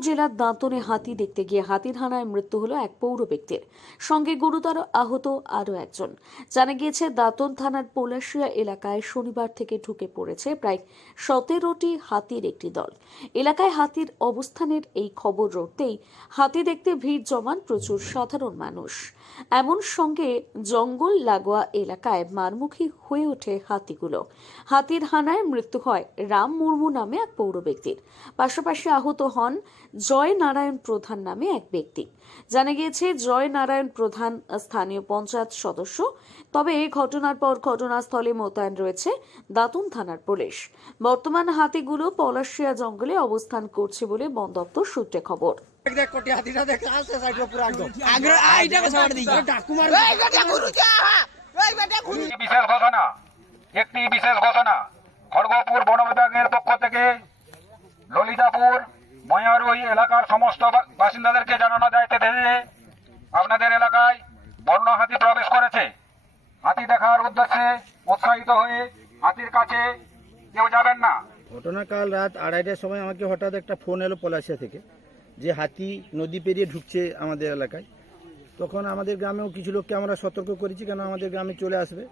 জেলার দাঁতনে হাতি দেখতে গিয়ে হাতির হানায় মৃত্যু হলো এক পৌর ব্যক্তির। সঙ্গে গুরুতর আহত আরও একজন। জানা গিয়েছে, দাঁতন থানার পলাশিয়া এলাকায় শনিবার থেকে ঢুকে পড়েছে প্রায় সতেরোটি হাতির একটি দল। এলাকায় হাতির অবস্থানের এই খবর রটতেই হাতি দেখতে ভিড় জমান প্রচুর সাধারণ মানুষ। এমন সঙ্গে জঙ্গল লাগোয়া এলাকায় মারমুখী হয়ে ওঠে হাতিগুলো। হাতির হানায় মৃত্যু হয় রাম মুর্মু নামে এক পৌর ব্যক্তির। পাশাপাশি আহত হন জয় নারায়ণ প্রধান নামে এক ব্যক্তি। জানা গিয়েছে জয় নারায়ণ প্রধান স্থানীয় পঞ্চায়েত সদস্য। তবে এই ঘটনার পর ঘটনাস্থলে মোতায়েন রয়েছে দাতুন থানার পুলিশ। বর্তমান হাতিগুলো পলাশিয়া জঙ্গলে অবস্থান করছে বলে বন দপ্তর সূত্রে খবর। একটি বিশেষ ঘোষণা একটি বিশেষ ঘোষণা খড়গপুর বন বিভাগের পক্ষ থেকে ললিতাপুর ময়ারুই এলাকার সমস্ত বাসিন্দাদেরকে জানানো যাইতেছে যে আপনাদের এলাকায় বন্য হাতি প্রবেশ করেছে। হাতি দেখার উদ্দেশ্যে উৎসাহিত হয়ে হাতির কাছে কেউ যাবেন না। ঘটনা কাল রাত আড়াইটার সময় আমাকে হঠাৎ একটা ফোন এলো পলাশিয়া থেকে, যে হাতি নদী পেরিয়ে ঢুকছে আমাদের এলাকায়। তখন আমাদের গ্রামেও কিছু লোককে আমরা সতর্ক করেছি, কেন আমাদের গ্রামে চলে আসবে?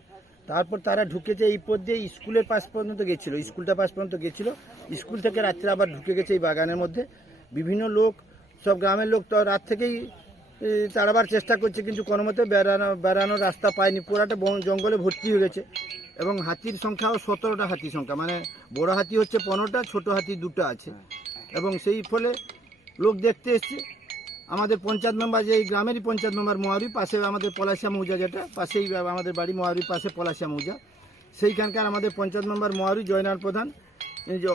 তারপর তারা ঢুকেছে এই পথ দিয়ে স্কুলের পাশ পর্যন্ত গেছিল, স্কুলটা পাশ পর্যন্ত গেছিল। স্কুল থেকে রাত্রে আবার ঢুকে গেছে এই বাগানের মধ্যে। বিভিন্ন লোক, সব গ্রামের লোক তো রাত থেকেই তাড়াবার চেষ্টা করছে, কিন্তু কোনো মতে বেড়ানো, বেড়ানোর রাস্তা পায়নি। পুরাটা জঙ্গলে ভর্তি হয়ে গেছে। এবং হাতির সংখ্যাও সতেরোটা হাতির সংখ্যা। মানে বড় হাতি হচ্ছে পনেরোটা, ছোট হাতি দুটো আছে। এবং সেই ফলে লোক দেখতে এসছে। আমাদের পঞ্চায়েত মেম্বার যে এই গ্রামেরই পঞ্চায়েত মেম্বার মোয়ারি পাশে আমাদের পলাশিয়া মৌজা যেটা পাশেই আমাদের বাড়ি মোয়ারির পাশে পলাশিয়া মৌজা। সেইখানকার আমাদের পঞ্চায়েত মেম্বার মোয়ারি জয়নাল প্রধান এই যে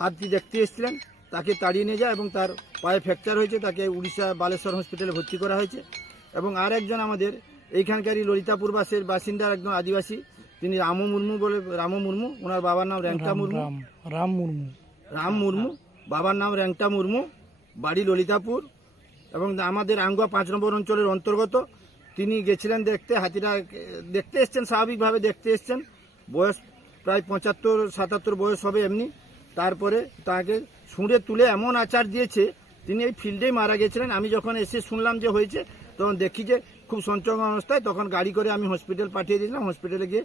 হাতি দেখতে এসেছিলেন তাকে তাড়িয়ে নিয়ে যায় এবং তার পায়ে ফ্র্যাকচার হয়েছে তাকে উড়িষ্যা বালেশ্বর হসপিটালে ভর্তি করা হয়েছে। এবং আর একজন আমাদের এইখানকারই ললিতাপুর বাসের বাসিন্দার একজন আদিবাসী তিনি রামু মুর্মু বলে রামু মুর্মু ওনার বাবার নাম র্যাংটা মুর্মু। রাম মুর্মু। রাম মুর্মু বাবার নাম র্যাংটা মুর্মু বাড়ি ললিতাপুর। এবং আমাদের আঙ্গুয়া পাঁচ নম্বর অঞ্চলের অন্তর্গত তিনি গেছিলেন দেখতে হাতিরা দেখতে এসছেন স্বাভাবিকভাবে দেখতে এসছেন। বয়স প্রায় পঁচাত্তর সাতাত্তর বয়স হবে এমনি। তারপরে তাকে ছুঁড়ে তুলে এমন আচার দিয়েছে তিনি এই ফিল্ডেই মারা গেছিলেন। আমি যখন এসে শুনলাম যে হয়েছে তখন দেখি যে খুব সঞ্চয় অবস্থায় তখন গাড়ি করে আমি হসপিটাল পাঠিয়ে দিয়েছিলাম। হসপিটালে গিয়ে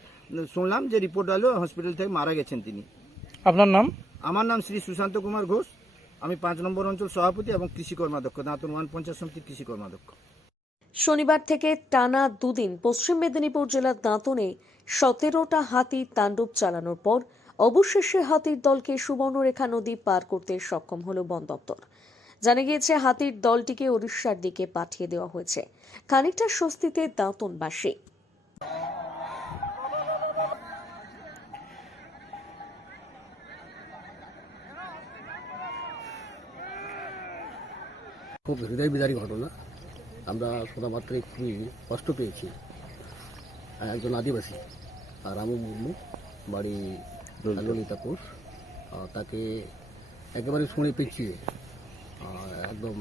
শুনলাম যে রিপোর্ট আলো হসপিটাল থেকে মারা গেছেন তিনি। আপনার নাম? আমার নাম শ্রী সুশান্ত কুমার ঘোষ। আমি পাঁচ নম্বর অঞ্চল সভাপতি এবং কৃষি কর্মাধ্যক্ষ দাঁতন ওয়ান পঞ্চায়েত সমিতির কৃষি কর্মাধ্যক্ষ শনিবার থেকে টানা দুদিন পশ্চিম মেদিনীপুর জেলার দাঁতনে সতেরোটা হাতি তাণ্ডব চালানোর পর অবশেষে হাতির দলকে সুবর্ণরেখা নদী পার করতে সক্ষম হল বন দপ্তর। জানা গিয়েছে, হাতির দলটিকে উড়িষ্যার দিকে পাঠিয়ে দেওয়া হয়েছে। খানিকটা স্বস্তিতে দাঁতনবাসী। খুব হৃদয় বিদারী ঘটনা। আমরা শোনা মাত্রই খুবই কষ্ট পেয়েছি। একজন আদিবাসী, রামু মুর্মু, বাড়ি ললিতাপুর তাকে একেবারে শুনে পেঁচিয়ে একদম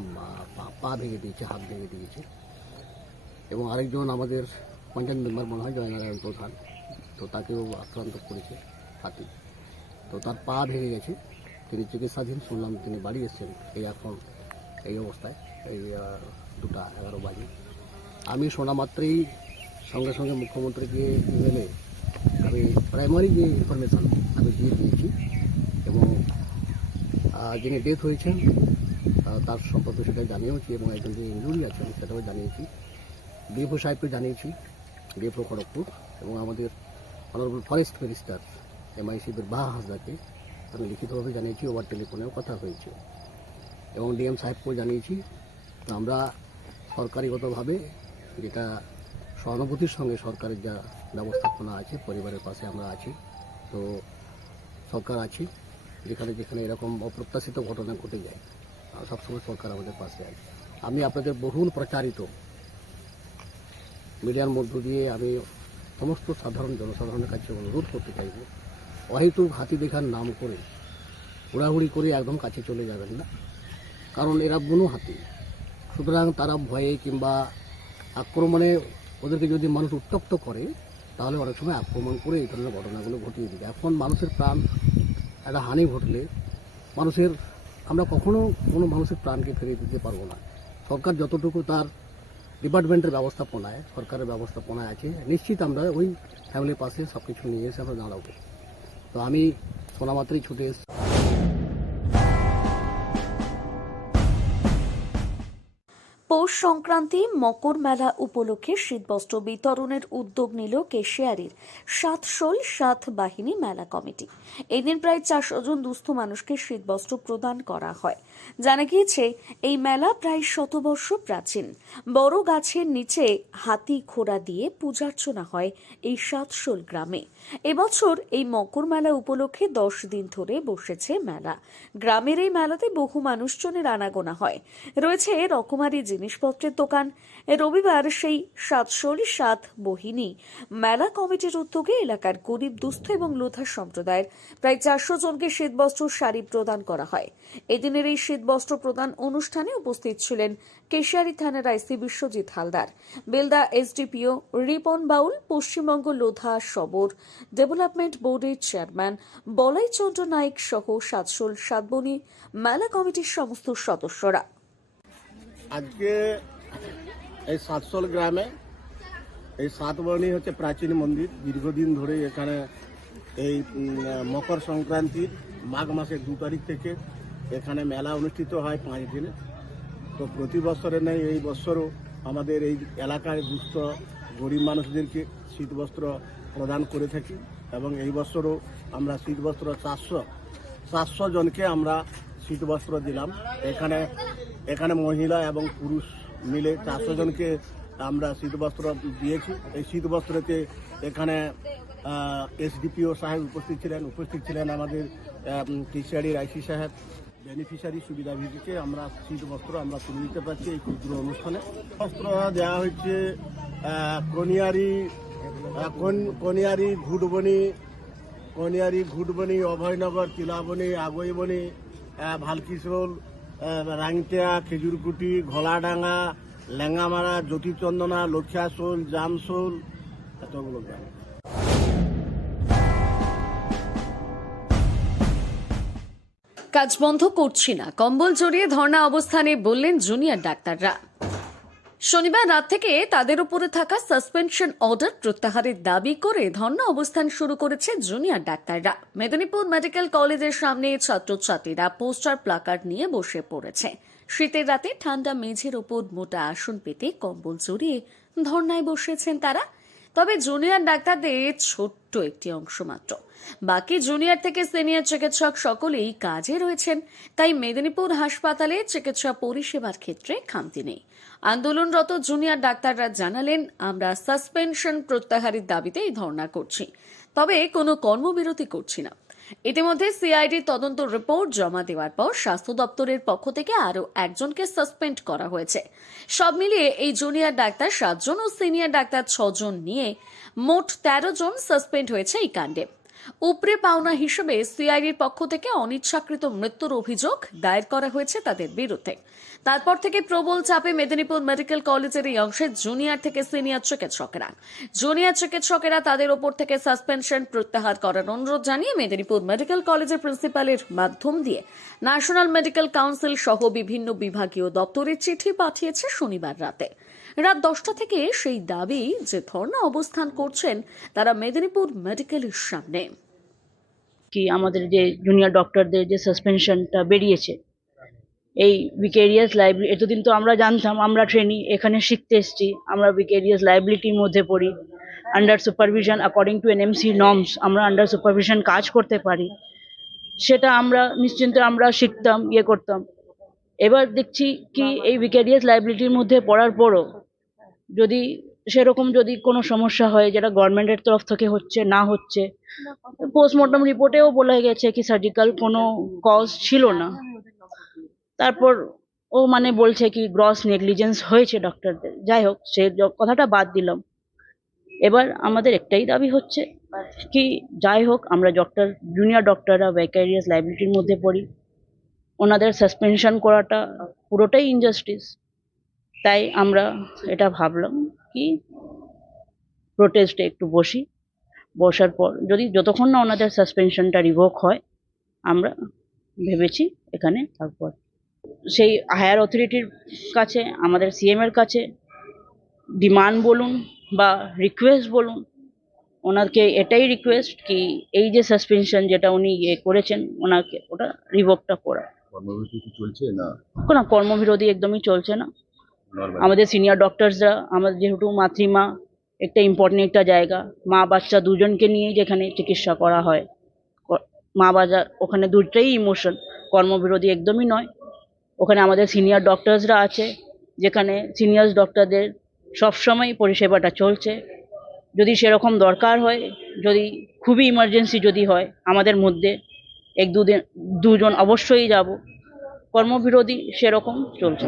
পা ভেঙে দিয়েছে, হাত ভেঙে দিয়েছে। এবং আরেকজন আমাদের পঞ্চায়েত মেম্বার মনে হয় জয়নারায়ণ প্রধান, তো তাকেও আক্রান্ত করেছে হাতি। তো তার পা ভেঙে গেছে। তিনি চিকিৎসাধীন, শুনলাম তিনি বাড়ি এসেছেন, এই এখন এই অবস্থায়, এই দুটা এগারো বাজে। আমি শোনা মাত্রই সঙ্গে সঙ্গে মুখ্যমন্ত্রীকে ইমেলে আমি প্রাইমারি যে ইনফরমেশন আমি দিয়ে দিয়েছি এবং যিনি ডেথ হয়েছেন তার সম্পর্কে সেটা জানিয়েছি এবং একজন যে ইঞ্জুরি আছেন সেটাও জানিয়েছি। ডিএফও সাহেবকে জানিয়েছি ডিএফও খড়গপুর এবং আমাদের honourable forest minister MIC Birbaha হাসদাকে আমি লিখিতভাবে জানিয়েছি ওভার টেলিফোনেও কথা হয়েছে। এবং ডিএম সাহেবকেও জানিয়েছি। তো আমরা সরকারিগতভাবে যেটা সহানুভূতির সঙ্গে সরকারের যা ব্যবস্থাপনা আছে, পরিবারের পাশে আমরা আছি। তো সরকার আছে, যেখানে যেখানে এরকম অপ্রত্যাশিত ঘটনা ঘটে যায় সবসময় সরকার আমাদের পাশে আছে। আমি আপনাদের বহুল প্রচারিত মিডিয়ার মধ্য দিয়ে আমি সমস্ত সাধারণ জনসাধারণের কাছে অনুরোধ করতে চাইব, অহেতুক হাতি দেখার নাম করে হুড়াহুড়ি করে একদম কাছে চলে যাবেন না। কারণ এরা বুনো হাতি। সুতরাং তারা ভয়ে কিংবা আক্রমণে ওদেরকে যদি মানুষ উত্তপ্ত করে, তাহলে অনেক সময় আক্রমণ করে এই ধরনের ঘটনাগুলো ঘটিয়ে দিবে। এখন মানুষের প্রাণ একটা হানি ঘটলে মানুষের, আমরা কখনো কোনো মানুষের প্রাণকে ফিরিয়ে দিতে পারব না। সরকার যতটুকু তার ডিপার্টমেন্টের ব্যবস্থাপনায়, সরকারের ব্যবস্থাপনায় আছে, নিশ্চিত আমরা ওই ফ্যামিলির পাশে সব কিছু নিয়ে এসে আমরা দাঁড়াবো। তো আমি শোনামাত্রই ছুটে এসেছি। পৌষ সংক্রান্তি মকর মেলা উপলক্ষে শীতবস্ত্র বিতরণের উদ্যোগ নিল কেশিয়ারির সাতশোল সাত বাহিনী মেলা কমিটি। এদিন প্রায় চারশো জন দুস্থ মানুষকে শীতবস্ত্র প্রদান করা হয়। জানা গিয়েছে, এই মেলা প্রায় শতবর্ষ প্রাচীন। বড় গাছের নিচে হাতি ঘোড়া দিয়ে পূজার্চনা হয় এই সাতশোল গ্রামে। এবছর এই মকর মেলা উপলক্ষে দশ দিন ধরে বসেছে মেলা। গ্রামের এই মেলাতে বহু মানুষজনের আনাগোনা হয়। রয়েছে রকমারি জিনিসপত্রের দোকান। রবিবার সেই সাতশোল সাত বহিনী মেলা কমিটির উদ্যোগে এলাকার গরিব, দুস্থ এবং লোধা সম্প্রদায়ের প্রায় চারশো জনকে শীতবস্ত্র, শাড়ি প্রদান করা হয়। এদিনের এই শীতবস্ত্র প্রদান অনুষ্ঠানে উপস্থিত ছিলেন কেশিয়ারি থানার IC Biswajit Haldar. Belda SDPO Ripon Baul, Paschimbanga Lodha Sabar. Development বোর্ডের চেয়ারম্যান বলাইচন্দ্র নাইক সহ সাতশোল সাতবনী মেলা কমিটির সমস্ত সদস্যরা। আজকে এই সাতশোল গ্রামে এই সাতবর্ণী হচ্ছে প্রাচীন মন্দির। দীর্ঘদিন ধরে এখানে এই মকর সংক্রান্তির মাঘ মাসের দু তারিখ থেকে এখানে মেলা অনুষ্ঠিত হয় পাঁচ দিনে। তো প্রতি বছরে নেই এই বছরও আমাদের এই এলাকায় দুস্থ গরিব মানুষদেরকে শীতবস্ত্র প্রদান করে থাকি এবং এই বছরও আমরা শীতবস্ত্র চারশো চারশো জনকে আমরা শীতবস্ত্র দিলাম। এখানে এখানে মহিলা এবং পুরুষ মিলে চারশো জনকে আমরা শীতবস্ত্র দিয়েছি। এই শীত শীতবস্ত্রতে এখানে এসডিপিও সাহেব উপস্থিত ছিলেন উপস্থিত ছিলেন আমাদের টিসিআরির আইসি সাহেব। বেনিফিশিয়ারি সুবিধা ভিত্তিতে আমরা শীত বস্ত্র আমরা তুলে দিতে পারছি এই ক্ষুদ্র অনুষ্ঠানে। বস্ত্র দেওয়া হচ্ছে কনিয়ারি কনিয়ারি ঘুটবনি কনিয়ারি ঘুটবনি অভয়নগর তিলাবনি আগৈবনি আহ, ভালকিশোল রাংটিয়া খেজুরকুটি ঘোলাডাঙ্গা লেঙ্গামারা জ্যোতিচন্দনা লক্ষিয়াশোল জামশোল এতগুলো গ্রাম কাজ বন্ধ করছি না। কম্বল জড়িয়ে ধর্ণা অবস্থানে বললেন জুনিয়র ডাক্তাররা। শনিবার রাত থেকে তাদের উপরে থাকা সাসপেনশন অর্ডার প্রত্যাহারের দাবি করে ধর্ণা অবস্থান শুরু করেছে জুনিয়র ডাক্তাররা। মেদিনীপুর মেডিকেল কলেজের সামনে ছাত্রছাত্রীরা পোস্টার, প্লাকার্ড নিয়ে বসে পড়েছে। শীতের রাতে ঠান্ডা মেঝের ওপর মোটা আসন পেতে কম্বল জড়িয়ে ধর্নায় বসেছেন তারা। তবে জুনিয়র ডাক্তারদের ছোট্ট একটি অংশ মাত্র। বাকি জুনিয়র থেকে সিনিয়র চিকিৎসক সকলেই কাজে রয়েছেন, তাই মেদিনীপুর হাসপাতালে চিকিৎসা পরিষেবার ক্ষেত্রে খামতি নেই। আন্দোলনরত জুনিয়র ডাক্তাররা জানালেন, আমরা সাসপেনশন প্রত্যাহারের দাবিতে এই ধর্ণা করছি, তবে কোনো কর্মবিরতি করছি না। ইতিমধ্যে সিআইডি তদন্ত রিপোর্ট জমা দেওয়ার পর স্বাস্থ্য দপ্তরের পক্ষ থেকে আরও একজনকে সাসপেন্ড করা হয়েছে। সব মিলিয়ে এই জুনিয়র ডাক্তার সাতজন ও সিনিয়র ডাক্তার ছজন নিয়ে মোট তেরো জন সাসপেন্ড হয়েছে এই কাণ্ডে। উপরে পাওনা হিসেবে সিআইডির পক্ষ থেকে অনিচ্ছাকৃত মৃত্যুর অভিযোগ দায়ের করা হয়েছে তাদের বিরুদ্ধে। তারপর থেকে প্রবল চাপে মেদিনীপুর মেডিকেল কলেজের এই অংশে জুনিয়র থেকে সিনিয়র চিকিৎসকেরা। জুনিয়র চিকিৎসকেরা তাদের ওপর থেকে সাসপেনশন প্রত্যাহার করার অনুরোধ জানিয়ে মেদিনীপুর মেডিকেল কলেজের প্রিন্সিপালের মাধ্যম দিয়ে ন্যাশনাল মেডিকেল কাউন্সিল সহ বিভিন্ন বিভাগীয় দপ্তরে চিঠি পাঠিয়েছে শনিবার রাতে। রাত দশটা থেকে সেই দাবি যে ধর্ণা অবস্থান করছেন তারা মেদিনীপুর মেডিকেলের সামনে। কি আমাদের যে জুনিয়র ডক্টরদের যে সাসপেনশনটা বেরিয়েছে, এই ভিকেরিয়াস লাইব্রেরি এতদিন তো আমরা জানতাম, আমরা ট্রেনি এখানে শিখতে এসেছি, আমরা ভিকেরিয়াস লাইবিলিটির মধ্যে পড়ি। Under supervision according to N NMC norms আমরা আন্ডার সুপারভিশন কাজ করতে পারি। সেটা আমরা নিশ্চিন্ত আমরা শিখতাম ইয়ে করতাম। এবার দেখছি কি এই ভিকেরিয়াস লাইবিলিটির মধ্যে পড়ার পরও যদি সেরকম যদি কোনো সমস্যা হয় যেটা গভর্নমেন্টের তরফ থেকে হচ্ছে না হচ্ছে পোস্টমর্টম রিপোর্টেও বলা গেছে কি সার্জিক্যাল কোনো কজ ছিল না। তারপর ও মানে বলছে কি গ্রস নেগলিজেন্স হয়েছে ডক্টরদের যাই হোক সে কথাটা বাদ দিলাম। এবার আমাদের একটাই দাবি হচ্ছে কি যাই হোক আমরা ডক্টর জুনিয়র ডক্টররা ভ্যাকারিয়াস লাইবিলিটির মধ্যে পড়ি। ওনাদের সাসপেনশন করাটা পুরোটাই ইনজাস্টিস তাই আমরা এটা ভাবলাম কি প্রোটেস্টে একটু বসি। বসার পর যদি যতক্ষণ না ওনাদের সাসপেনশনটা রিভোক হয় আমরা ভেবেছি এখানে তারপর সেই হায়ার অথরিটির কাছে আমাদের সিএম এর কাছে ডিমান্ড বলুন বা রিকোয়েস্ট বলুন ওনাকে এটাই রিকোয়েস্ট কি এই যে সাসপেনশন যেটা উনি ইয়ে করেছেন ওনাকে ওটা রিভোকটা করা। কর্মবিরতি চলছে না? কোনো কর্মবিরোধী একদমই চলছে না। আমাদের সিনিয়র ডক্টরসরা আমাদের যেহেতু মাতৃমা, একটা ইম্পর্টেন্ট একটা জায়গা। মা বাচ্চা দুজনকে নিয়েই যেখানে চিকিৎসা করা হয়। মা বাজা, ওখানে দুটাই ইমোশন কর্মবিরোধী একদমই নয়। ওখানে আমাদের সিনিয়র ডক্টরসরা আছে, যেখানে সিনিয়র ডক্টরদের সবসময় পরিষেবাটা চলছে। যদি সেরকম দরকার হয়, যদি খুবই ইমার্জেন্সি যদি হয়, আমাদের মধ্যে এক দুদিন, দুজন অবশ্যই যাব। কর্মবিরোধী সেরকম চলছে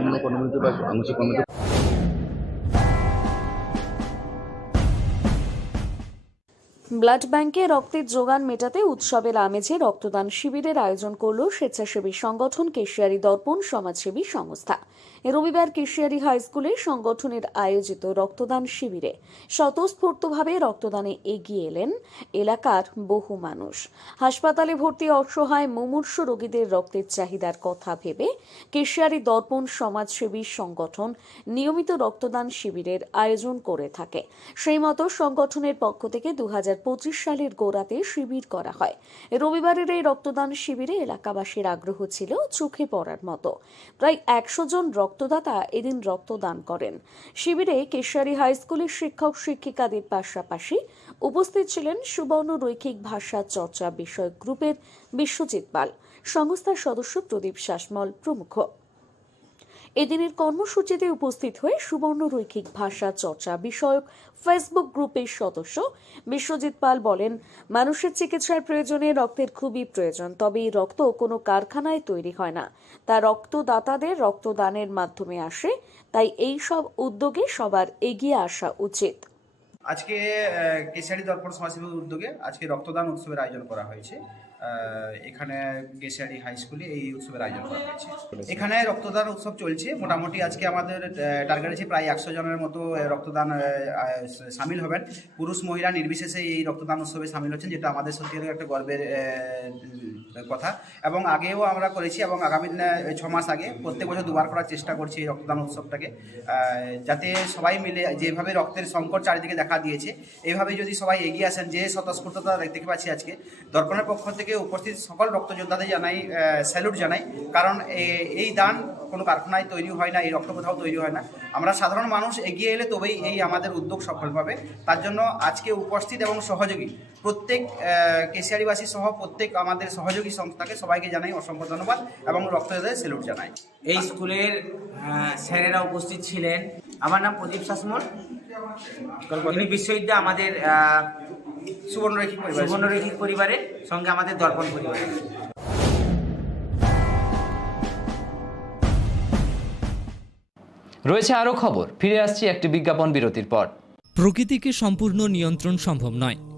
ব্লাড ব্যাংকে রক্তের যোগান মেটাতে উৎসবের আমেজে রক্তদান শিবিরের আয়োজন করল স্বেচ্ছাসেবী সংগঠন কেশিয়ারি দর্পণ সমাজসেবী সংস্থা। রবিবার কেশিয়ারি হাই স্কুলে সংগঠনের আয়োজিত রক্তদান শিবিরে স্বতঃস্ফূর্তভাবে রক্তদানে এগিয়ে এলেন এলাকার বহু মানুষ। হাসপাতালে ভর্তি অসহায় মুমূর্ষ রোগীদের রক্তের চাহিদার কথা ভেবে কেশিয়ারি দর্পণ সমাজসেবী সংগঠন নিয়মিত রক্তদান শিবিরের আয়োজন করে থাকে। সেই মতো সংগঠনের পক্ষ থেকে দু হাজার পঁচিশ সালের গোড়াতে শিবির করা হয়। রবিবারের এই রক্তদান শিবিরে এলাকাবাসীর আগ্রহ ছিল চোখে পড়ার মতো। প্রায় একশো জন রক্তদাতা এদিন রক্তদান করেন। শিবিরে কেশারী হাই স্কুলের শিক্ষক, শিক্ষিকাদের পাশাপাশি উপস্থিত ছিলেন সুবর্ণ রৈখিক ভাষা চর্চা বিষয়ক গ্রুপের বিশ্বজিৎ পাল। সংস্থার সদস্য প্রদীপ শাসমল প্রমুখ। এদিনের কর্মসূচিতে উপস্থিত হয়ে সুবর্ণ রৈখিক ভাষা চর্চা বিষয়ক ফেসবুক গ্রুপের সদস্য বিশ্বজিৎ পাল বলেন, মানুষের চিকিৎসার প্রয়োজনে রক্তের খুবই প্রয়োজন, তবে এই রক্ত কোনো কারখানায় তৈরি হয় না। তা রক্তদাতাদের রক্তদানের মাধ্যমে আসে, তাই এই সব উদ্যোগে সবার এগিয়ে আসা উচিত। আজকে কেশিয়ারি দর্পণ সমাজসেবী উদ্যোগে আজকে রক্তদান উৎসবের আয়োজন করা হয়েছে। এখানে কেশিয়ারি হাই স্কুলে এই উৎসবের আয়োজন করা হয়েছে। এখানে রক্তদান উৎসব চলছে। মোটামুটি আজকে আমাদের টার্গেট আছে প্রায় একশো জনের মতো রক্তদান সামিল হবেন। পুরুষ মহিলা নির্বিশেষে এই রক্তদান উৎসবে সামিল হচ্ছেন যেটা আমাদের সত্যি একটা গর্বের কথা। এবং আগেও আমরা করেছি এবং আগামী দিনে ছ মাস আগে প্রত্যেক বছর দুবার করার চেষ্টা করছি এই রক্তদান উৎসবটাকে। যাতে সবাই মিলে যেভাবে রক্তের সংকট চারিদিকে দেখা দিয়েছে এইভাবে যদি সবাই এগিয়ে আসেন, যে স্বতঃস্ফূর্ততা দেখতে পাচ্ছি আজকে, দর্পণের পক্ষ থেকে উপস্থিত সকল রক্তযোদ্ধাদের জানাই স্যালুট জানাই। কারণ এই দান কোনো কারখানায় তৈরি হয় না, এই রক্ত কোথাও তৈরি হয় না। আমরা সাধারণ মানুষ এগিয়ে এলে তবেই এই আমাদের উদ্যোগ সফল পাবে। তার জন্য আজকে উপস্থিত এবং সহযোগী প্রত্যেক কেশিয়ারিবাসী সহ প্রত্যেক আমাদের সহযোগী সংস্থাকে সবাইকে জানাই অসংখ্য ধন্যবাদ এবং রক্তদাদের স্যালুট জানাই। এই স্কুলের স্যারেরা উপস্থিত ছিলেন। আমার নাম প্রদীপ শাসমল। ইনি বিশ্ববিদ্যালয় আমাদের সুবর্ণরেখী পরিবার সুবর্ণরেখিক পরিবারের সঙ্গে আমাদের দর্পণ পরিবারের। রয়েছে আরও খবর। ফিরে আসছি একটি বিজ্ঞাপন বিরতির পর। প্রকৃতিকে সম্পূর্ণ নিয়ন্ত্রণ সম্ভব নয়।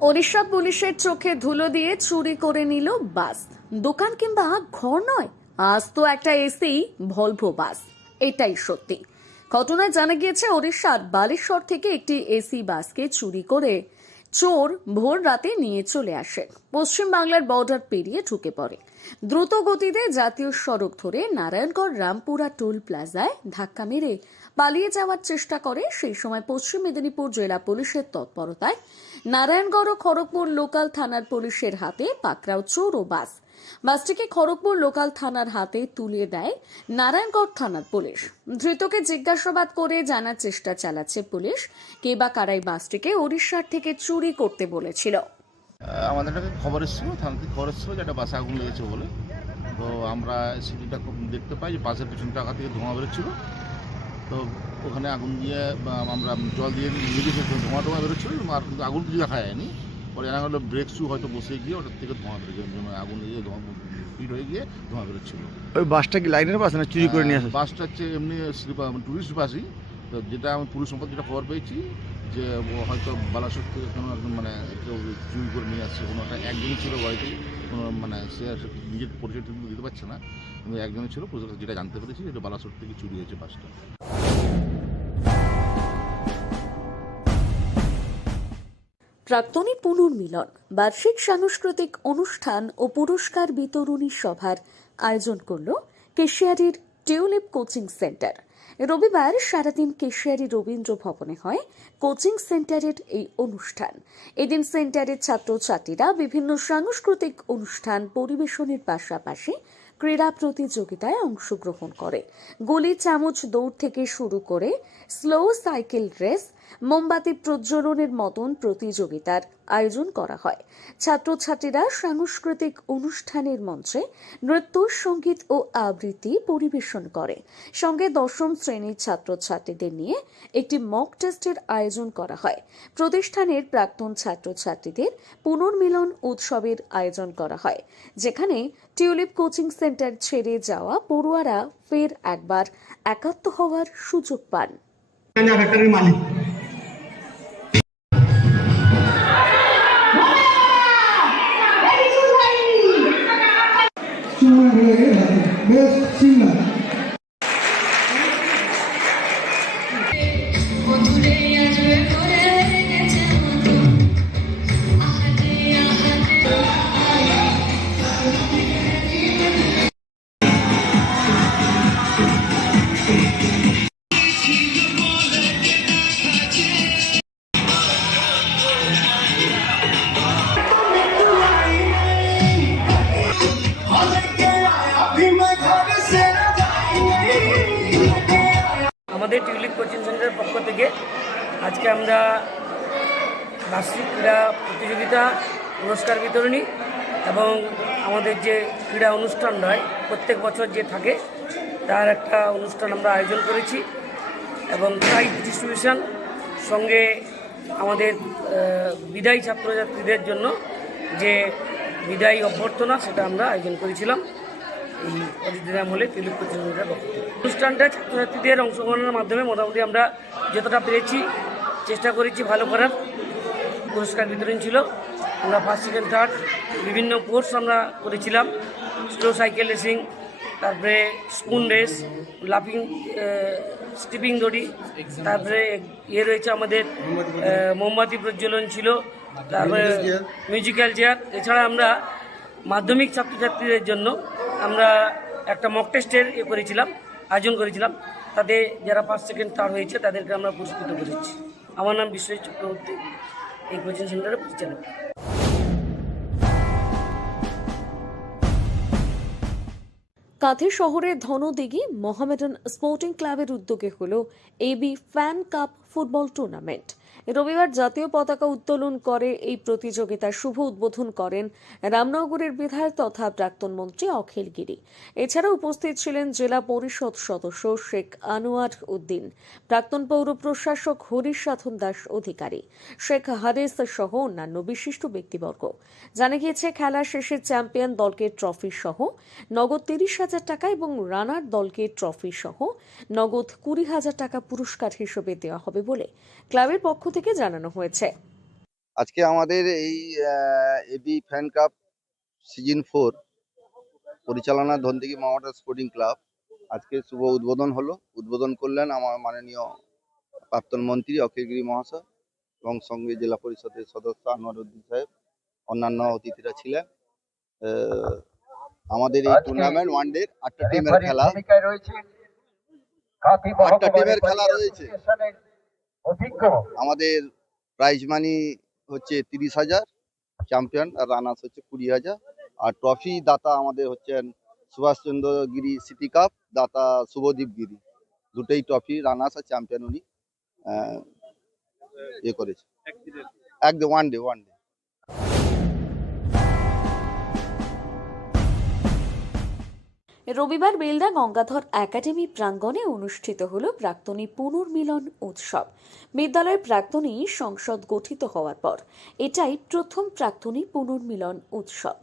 ওড়িশা পুলিশের চোখে ধুলো দিয়ে চুরি করে নিল বাস। দোকান কিংবা ঘর নয়, আজ তো একটা এসি, ভলভো বাস। এটাই সত্যি। ঘটনায় জানা গিয়েছে, ওড়িশার বালেশ্বর থেকে একটি এসি বাসকে চুরি করে চোর ভোর রাতে নিয়ে চলে আসে। পশ্চিম বাংলার বর্ডার পেরিয়ে ঢুকে পড়ে। দ্রুত গতিতে জাতীয় সড়ক ধরে নারায়ণগড় রামপুরা টোল প্লাজায় ধাক্কা মেরে পালিয়ে যাওয়ার চেষ্টা করে। সেই সময় পশ্চিম মেদিনীপুর জেলা পুলিশের তৎপরতায় নারায়ণগড় ও খড়গপুর লোকাল থানার পুলিশের হাতে পাকড়াও চোর ও বাস। বাসটিকে খড়গপুর লোকাল থানার হাতে তুলে দেয় নারায়ণগড় থানার পুলিশ। ধৃতকে জিজ্ঞাসাবাদ করে জানার চেষ্টা চালাচ্ছে পুলিশ, কে বা কারাই বাসটিকে ওড়িশার থেকে চুরি করতে বলেছিল। আমাদের একটা খবর এসেছিল থানা থেকে খবর এসেছিল যে একটা বাসে আগুন লেগেছে বলে। তো আমরা সেটা খুব দেখতে পাই যে বাসের পেছন টাকা থেকে ধোঁয়া বেরোচ্ছিলো। তো ওখানে আগুন দিয়ে আমরা জল দিয়ে নিভিয়েছে ধোঁয়া টোঁয়া বেরোচ্ছিলো আর কিন্তু আগুন কিছু দেখা যায়নি। পরে জানা গেলো ব্রেক শু হয়তো বসে গিয়ে ওটার থেকে ধোঁয়া বেরোচ্ছে আগুন লেগে ধোঁয়া স্পিড হয়ে গিয়ে ধোঁয়া বেরোচ্ছিলো। ওই বাসটা কি লাইনের বাস না চুরি করে নিয়ে আসে? বাসটা হচ্ছে এমনি স্লিপার টুরিস্ট বাসই তো যেটা আমি পুলিশ সম্পদ যেটা খবর পেয়েছি যে হয়তো বালাসোর থেকে কোনো একজন মানে কেউ চুরি করে নিয়ে আসছে কোনো একটা একজনই ছিল বাড়িতে কোনো মানে সে নিজের পরিচয় দিতে পারছে না। কিন্তু একজনই ছিল পুলিশের যেটা জানতে পেরেছি এটা বালাসোর থেকে চুরি হয়েছে বাসটা। প্রাক্তনী পুনর্মিলন, বার্ষিক সাংস্কৃতিক অনুষ্ঠান ও পুরস্কার বিতরণী সভার আয়োজন করল কেশিয়ারির টিউলিপ কোচিং সেন্টার। রবিবার সারাদিন কেশিয়ারি রবীন্দ্র ভবনে হয় কোচিং সেন্টারের এই অনুষ্ঠান। এদিন সেন্টারের ছাত্রছাত্রীরা বিভিন্ন সাংস্কৃতিক অনুষ্ঠান পরিবেশনের পাশাপাশি ক্রীড়া প্রতিযোগিতায় অংশগ্রহণ করে। গুলি, চামচ, দৌড় থেকে শুরু করে স্লো সাইকেল রেস মোমবাতি প্রজ্বলনের মতন প্রতিযোগিতার আয়োজন করা হয়। ছাত্রছাত্রীরা সাংস্কৃতিক অনুষ্ঠানের মঞ্চে নৃত্য, সংগীত ও আবৃত্তি পরিবেশন করে। সঙ্গে দশম শ্রেণির ছাত্রছাত্রীদের নিয়ে একটি মক টেস্টের আয়োজন করা হয়। প্রতিষ্ঠানের প্রাক্তন ছাত্রছাত্রীদের পুনর্মিলন উৎসবের আয়োজন করা হয়, যেখানে টিউলিপ কোচিং সেন্টার ছেড়ে যাওয়া পড়ুয়ারা ফের একবার একাত্ম হওয়ার সুযোগ পান। প্রত্যেক বছর যে থাকে, তার একটা অনুষ্ঠান আমরা আয়োজন করেছি এবং প্রাইজ ডিস্ট্রিবিউশন সঙ্গে আমাদের বিদায়ী ছাত্রছাত্রীদের জন্য যে বিদায়ী অভ্যর্থনা সেটা আমরা আয়োজন করেছিলাম। এই অডিটোরিয়াম হলে কোচিং সেন্টারের অনুষ্ঠানটা ছাত্রছাত্রীদের অংশগ্রহণের মাধ্যমে মোটামুটি আমরা যতটা পেরেছি চেষ্টা করেছি ভালো করার। পুরস্কার বিতরণ ছিল। আমরা ফার্স্ট সেকেন্ড থার্ড বিভিন্ন কোর্স আমরা করেছিলাম। স্লো সাইকেল রেসিং তারপরে স্পুন রেস লাফিং স্টিপিং দড়ি তারপরে ইয়ে রয়েছে আমাদের মোমবাতি প্রজ্বলন ছিল তারপরে মিউজিক্যাল চেয়ার এছাড়া আমরা মাধ্যমিক ছাত্রছাত্রীদের জন্য আমরা একটা মক টেস্টের ইয়ে করেছিলাম আয়োজন করেছিলাম। তাতে যারা ফার্স্ট সেকেন্ড থার্ড হয়েছে তাদেরকে আমরা পুরস্কৃত করেছি। আমার নাম বিশ্বজিৎ চক্রবর্তী এই কোচিং সেন্টারের পরিচালক। কাঁথি শহরের ধনদিঘি মোহামেডান স্পোর্টিং ক্লাবের উদ্যোগে হল AB fan cup football tournament. রবিবার জাতীয় পতাকা উত্তোলন করে এই প্রতিযোগিতার শুভ উদ্বোধন করেন রামনগরের বিধায়ক তথা প্রাক্তন মন্ত্রী অখিল গিরি। এছাড়া উপস্থিত ছিলেন জেলা পরিষদ সদস্য শেখ আনোয়ার উদ্দিন, প্রাক্তন পৌর প্রশাসক হরিশ সাধন দাস অধিকারী, শেখ হারেস সহ অন্যান্য বিশিষ্ট ব্যক্তিবর্গ। জানা গিয়েছে, খেলা শেষে চ্যাম্পিয়ন দলকে ট্রফি সহ নগদ তিরিশ হাজার টাকা এবং রানার দলকে ট্রফি সহ নগদ কুড়ি হাজার টাকা পুরস্কার হিসেবে দেওয়া হবে বলে ক্লাবের পক্ষ থেকে জানানো হয়েছে। আজকে আমাদের এই AB fan cup season four পরিচালনা ধনদিঘি মাওয়াটা স্পোর্টিং ক্লাব আজকে শুভ উদ্বোধন হলো। উদ্বোধন করলেন আমার মাননীয় প্রাক্তন মন্ত্রী অখিলগিরি মহাশয় এবং সঙ্গে জেলা পরিষদের সদস্য আনোয়ার উদ্দিন সাহেব অন্যান্য অতিথিরা ছিলেন। আহ, আমাদের এই টুর্নামেন্ট ওয়ান ডে আটটা টিমের খেলা। আটটা টিমের খেলা রয়েছে। আমাদের প্রাইজ মানি হচ্ছে তিরিশ হাজার চ্যাম্পিয়ন আর রানার্স হচ্ছে কুড়ি হাজার আর ট্রফি দাতা আমাদের হচ্ছেন সুভাষচন্দ্র গিরি সিটি কাপ দাতা শুভদীপ গিরি। দুটোই ট্রফি রানার্স আর চ্যাম্পিয়ন উনি আহ, ইয়ে করেছে। একদম ওয়ান ডে ওয়ান ডে রবিবার বেলদা গঙ্গাধর একাডেমি প্রাঙ্গণে অনুষ্ঠিত হল প্রাক্তনী পুনর্মিলন উৎসব। বিদ্যালয়ের প্রাক্তনী সংসদ গঠিত হওয়ার পর এটাই প্রথম প্রাক্তনী পুনর্মিলন উৎসব।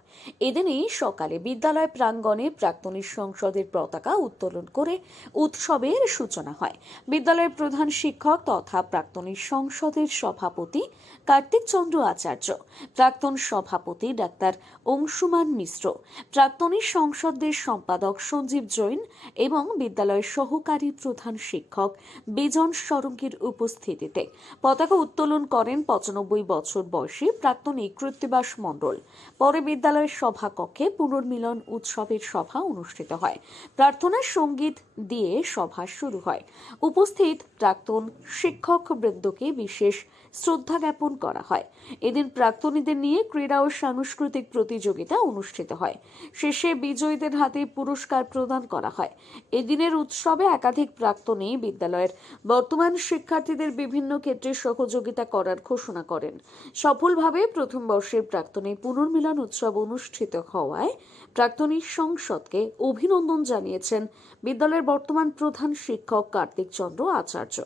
এদিনই সকালে বিদ্যালয় প্রাঙ্গণে প্রাক্তনী সংসদের পতাকা উত্তোলন করে উৎসবের সূচনা হয়। বিদ্যালয়ের প্রধান শিক্ষক তথা প্রাক্তনী সংসদের সভাপতি কার্তিক চন্দ্র আচার্য, প্রাক্তন সভাপতি ডাক্তার অংশুমান মিশ্র প্রাক্তনী সংসদের সম্পাদক সঞ্জীব জৈন এবং বিদ্যালয়ের সহকারী প্রধান শিক্ষক বিজন সরঙ্গীর উপস্থিতিতে পতাকা উত্তোলন করেন পঁচানব্বই বছর বয়সী প্রাক্তনী কৃত্তিবাস মণ্ডল। পরে বিদ্যালয়ের সভাকক্ষে পুনর্মিলন উৎসবের সভা অনুষ্ঠিত হয়। প্রার্থনা সংগীত দিয়ে সভা শুরু হয়। উপস্থিত প্রাক্তন শিক্ষক বৃদ্ধকে বিশেষ শ্রদ্ধা জ্ঞাপন করা হয়। এদিন প্রাক্তনীদের নিয়ে ক্রীড়া ও সাংস্কৃতিক প্রতিযোগিতা অনুষ্ঠিত হয়। শেষে বিজয়ীদের হাতে পুরস্কার প্রদান করা হয়। এদিনের উৎসবে একাধিক প্রাক্তনী বিদ্যালয়ের বর্তমান শিক্ষার্থীদের বিভিন্ন ক্ষেত্রে সহযোগিতা করার ঘোষণা করেন। সফলভাবে প্রথম বর্ষের প্রাক্তনী পুনর্মিলন উৎসব অনুষ্ঠিত হওয়ায় প্রাক্তনী সংসদকে অভিনন্দন জানিয়েছেন বিদ্যালয়ের বর্তমান প্রধান শিক্ষক কার্তিক চন্দ্র আচার্য।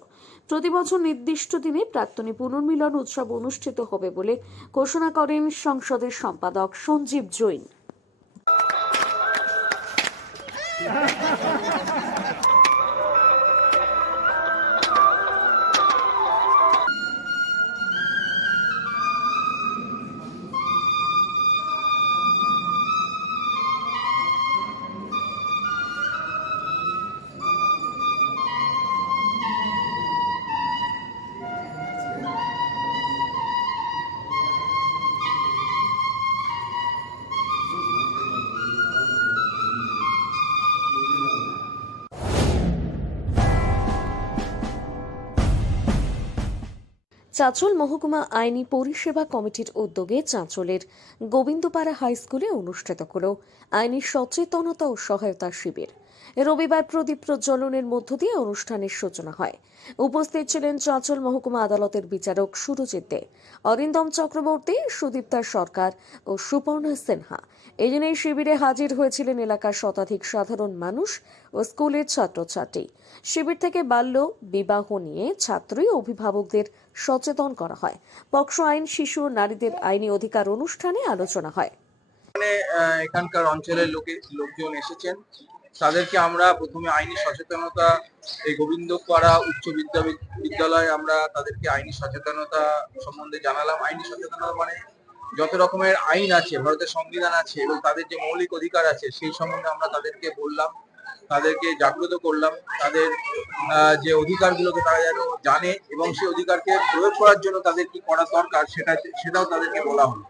প্রতি বছর নির্দিষ্ট দিনে প্রাক্তনী পুনর্মিলন উৎসব অনুষ্ঠিত হবে বলে ঘোষণা করেন সংসদের সম্পাদক সঞ্জীব জৈন। চাঁচল মহকুমা আইনি পরিষেবা কমিটির উদ্যোগে চাঁচলের গোবিন্দপাড়া হাই স্কুলে অনুষ্ঠিত হল আইনি সচেতনতা ও সহায়তা শিবির। রবিবার প্রদীপ প্রজ্বলনের মধ্য দিয়ে অনুষ্ঠানের সূচনা হয়। উপস্থিত ছিলেন চাঁচল মহকুমা আদালতের বিচারক সুরজিৎ দে, অরিন্দম চক্রবর্তী, সুদীপ্তা সরকার ও সুপর্ণা সিনহা। এদিন এই শিবিরে হাজির হয়েছিলেন এলাকার শতাধিক সাধারণ মানুষ ও স্কুলের ছাত্রছাত্রী। শিবির থেকে বাল্য, বিবাহ নিয়ে ছাত্রী অভিভাবকদের সচেতন করা হয়। পক্ষ আইন, শিশু ও নারীদের আইনি অধিকার অনুষ্ঠানে আলোচনা হয়। এখানকার অঞ্চলের লোকে, লোকজন এসেছেন। তাদেরকে আমরা প্রথমে আইনি সচেতনতা, এই গোবিন্দপাড়া উচ্চ বিদ্যা বিদ্যালয়ে আমরা তাদেরকে আইনি সচেতনতা সম্বন্ধে জানালাম। আইনি সচেতনতা মানে যত রকমের আইন আছে, ভারতের সংবিধান আছে এবং তাদের যে মৌলিক অধিকার আছে, সেই সম্বন্ধে আমরা তাদেরকে বললাম, তাদেরকে জাগ্রত করলাম, তাদের যে অধিকারগুলোকে তারা যেন জানে এবং সেই অধিকারকে প্রয়োগ করার জন্য তাদের কি করা দরকার সেটা সেটাও তাদেরকে বলা হলো।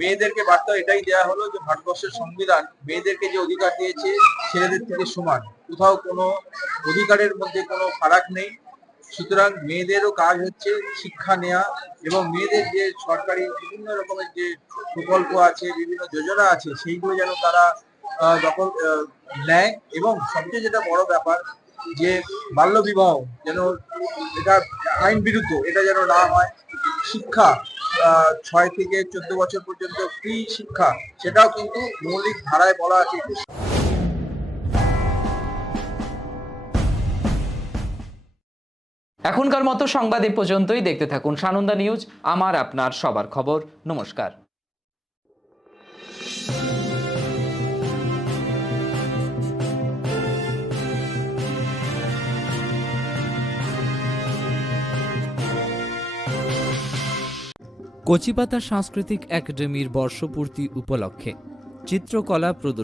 মেয়েদেরকে বার্তা এটাই দেওয়া হলো যে ভারতবর্ষের সংবিধান মেয়েদেরকে যে অধিকার দিয়েছে ছেলেদের থেকে সমান। কোথাও কোনো অধিকারের মধ্যে কোনো ফারাক নেই। সুতরাং মেয়েদেরও কাজ হচ্ছে শিক্ষা নেওয়া এবং মেয়েদের যে সরকারি বিভিন্ন রকমের যে প্রকল্প আছে, বিভিন্ন যোজনা আছে, সেইগুলো যেন তারা দখল নেয় এবং সবচেয়ে যেটা বড় ব্যাপার যে বাল্য বিবাহ যেন এটা আইন বিরুদ্ধ, এটা যেন না হয়। শিক্ষা ছয় থেকে চোদ্দ বছর পর্যন্ত ফ্রি শিক্ষা, সেটাও কিন্তু মৌলিক ধারায় বলা আছে এখনকার মতো সংবাদ এ পর্যন্তই। দেখতে থাকুন সানন্দা নিউজ, আমার আপনার সবার খবর। নমস্কার। কচিপাতা সাংস্কৃতিক একাডেমির বর্ষপূর্তি উপলক্ষে চিত্রকলা প্রদর্শনী।